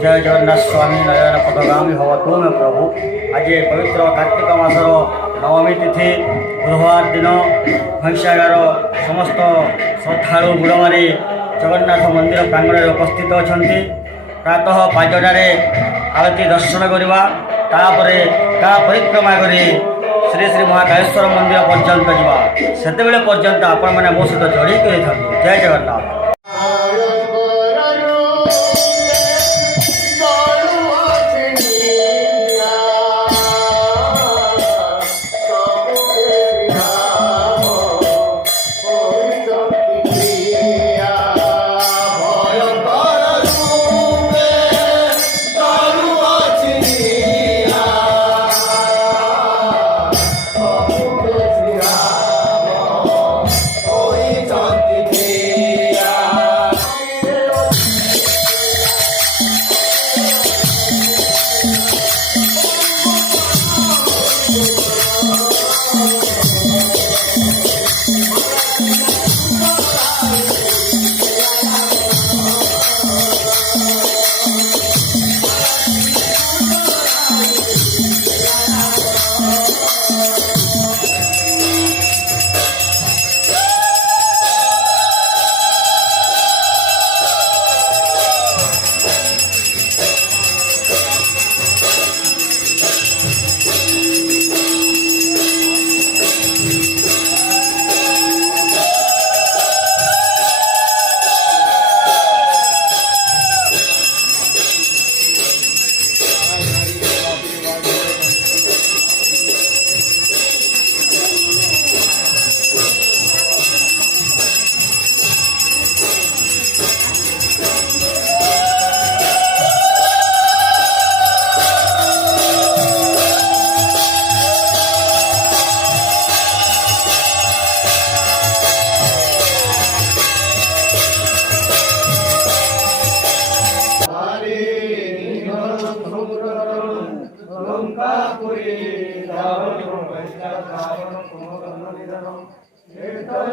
जय जगन्नाथ स्वामी नयन पदगामी भव तुम प्रभु। आज पवित्र कार्तिक मासर नवमी तिथि बुधवार दिन भैंसागार समस्त श्रद्धालु बुढ़ जगन्नाथ मंदिर प्रांगण में उपस्थित अच्छा। प्रातः 5टार आरती दर्शन करवा तापर गाँ परिक्रमा कर श्री श्री महाकालेश्वर मंदिर पर्यंत जावा से पर्यंत आपण मैंने मो सहित जोड़ी था। जय जगन्नाथ।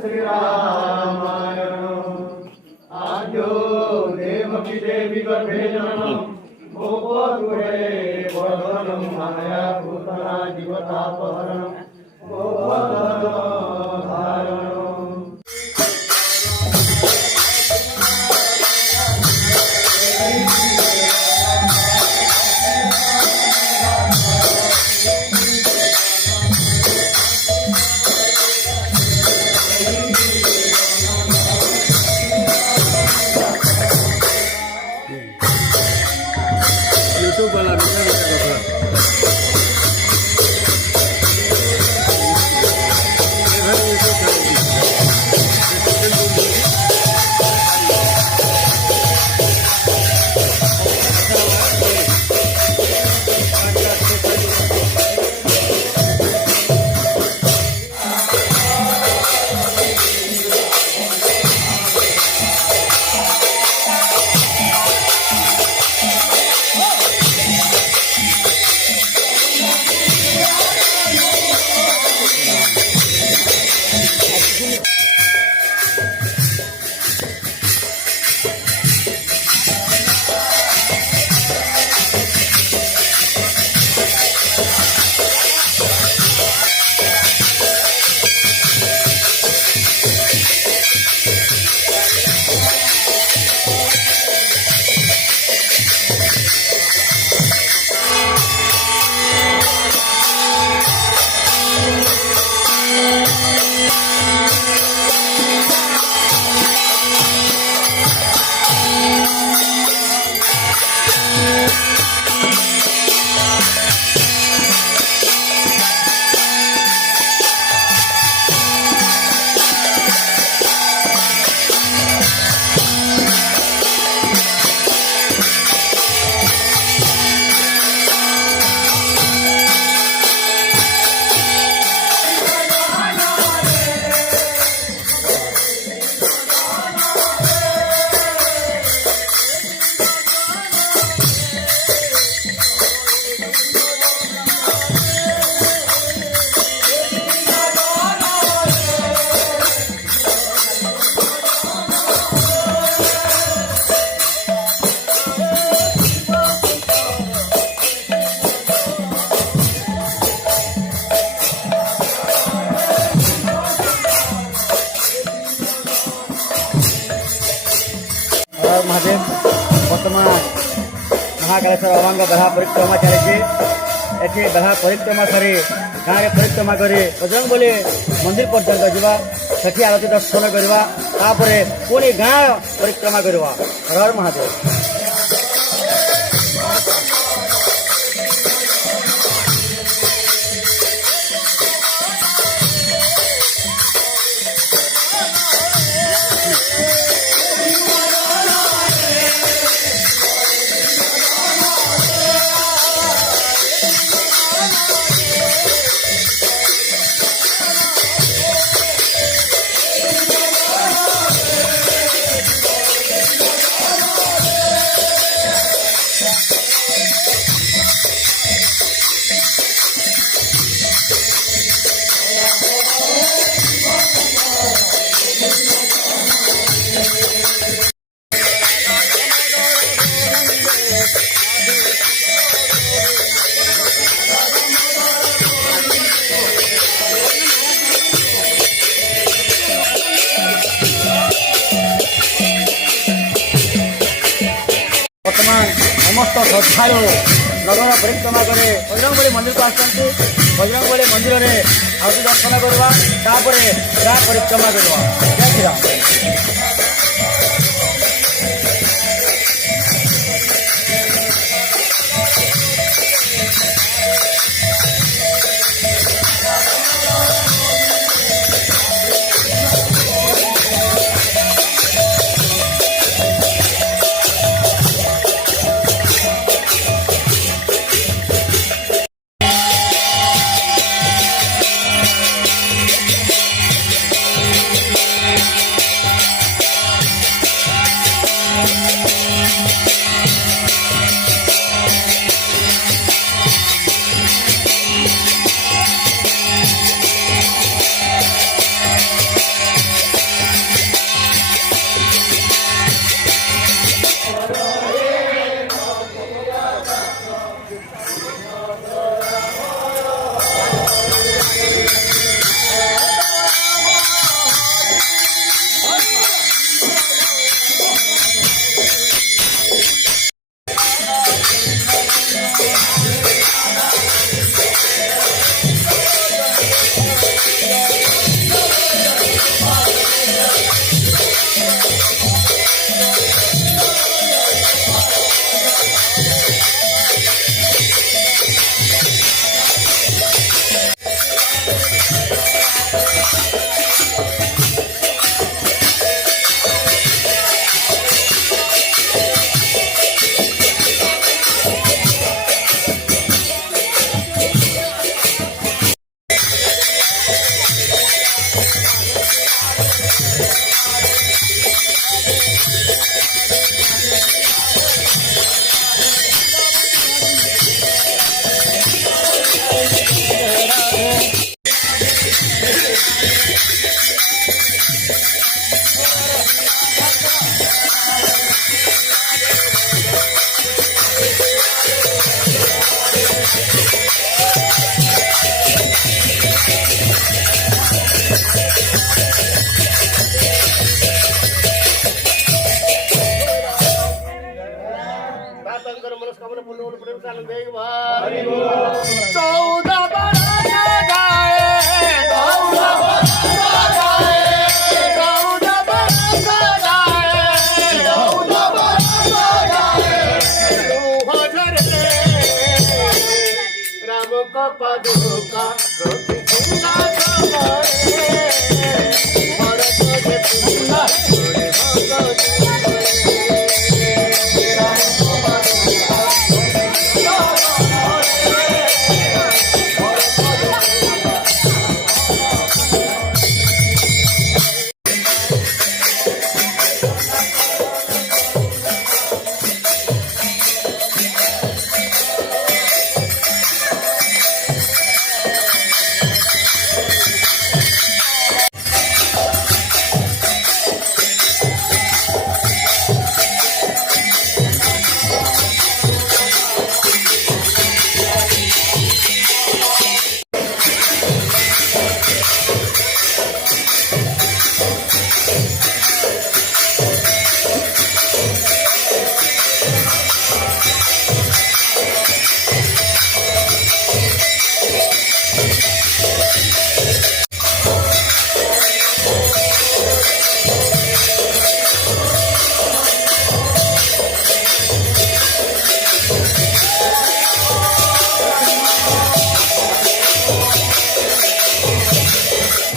श्री रामायण आद्यो देवकी देवी गर्भे जननम गोपगृहे वर्धनम माया भूतना जीवतापहरणम गोवर्धन धारणम। यूट्यूब वाला ବର୍ତ୍ତମାନ ମହାକାଳେଶ୍ୱର ବାବାଙ୍କ ବେଢ଼ା ପରିକ୍ରମା ଚାଲିଛି। ଏଠି ବେଢ଼ା ପରିକ୍ରମା ସାରି ଗାଁରେ ପରିକ୍ରମା କରି ବଜରଙ୍ଗବଲି ମନ୍ଦିର ପର୍ଯ୍ୟନ୍ତ ଯିବା, ସେଠି ଆଳତୀ ଦର୍ଶନ କରିବା, ତାପରେ ପୁଣି ଗାଁ ପରିକ୍ରମା କରିବା। ହର ହର ମହାଦେବ। ବର୍ତ୍ତମାନ ସମସ୍ତ ଶ୍ରଦ୍ଧାଳୁ ନଗର ପରିକ୍ରମା କରି ବଜରଙ୍ଗବଲି ମନ୍ଦିରକୁ ଆସୁଛନ୍ତି। ବଜରଙ୍ଗବଲି ମନ୍ଦିରରେ ଆଳତୀ ଦର୍ଶନ କରିବା, ତାପରେ ଗାଁ ପରିକ୍ରମା କରିବା। ଜୟ ଶ୍ରୀରାମ।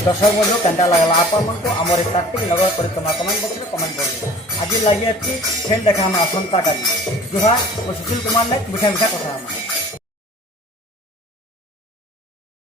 दर्शक बंधु केन्ता लगला आपण मन को आमर कार्तिक नगर परिक्रमा कमेंट बॉक्स में कमेंट कर आज लगी अच्छी फेन देखा हम आसंता काली जुहार और सुशील कुमार नायक मिठा मिठा कथा।